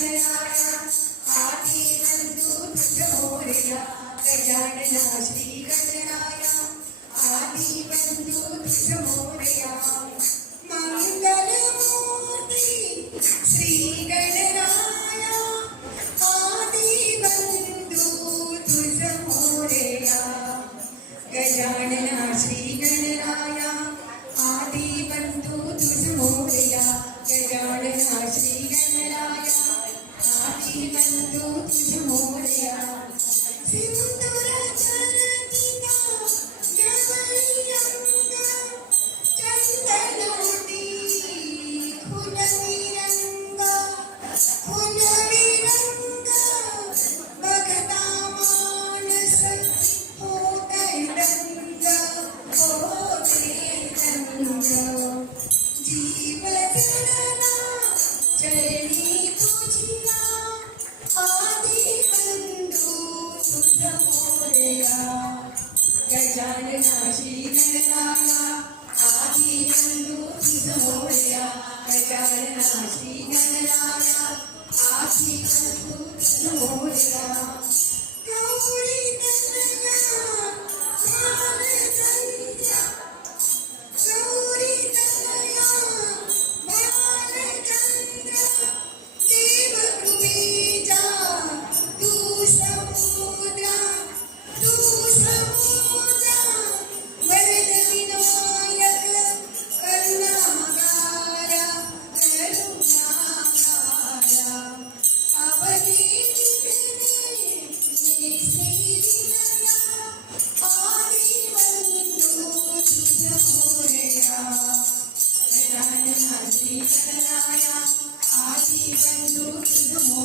गणराया आदि बंधु तुझ मोरया गजानना श्री गणराया आदि बंधु तुझ मोरया मंगल मूर्ति श्री गणराया आदि बंधु तुझ मोरया गजानना श्री गणराया आदि बंधु तुझ मोरया गजानना श्री गणराया आदि बंधु तुझ मोरया सिंदूर चरतिका गवैयंग चंदनोटी फुल विरंगा बघता मानस होते दंग जीव जडला चरणी तुझिया आदि बंधु तुझ मोरया गजानना श्री गणराया आदि बंधु तुझ मोरया गजानना श्री गणराया आदि बंधु तुझ मोरया गौरी तनया बालचंद्र गौरी तनया बालचंद्र देव कृपेचा तू समुद्र वरद विनायक करुणागारा करुणागारा अवधि आदि बंधु तुझ मोरया गजानना श्री गणराया आदि बंधु तुझ मोरया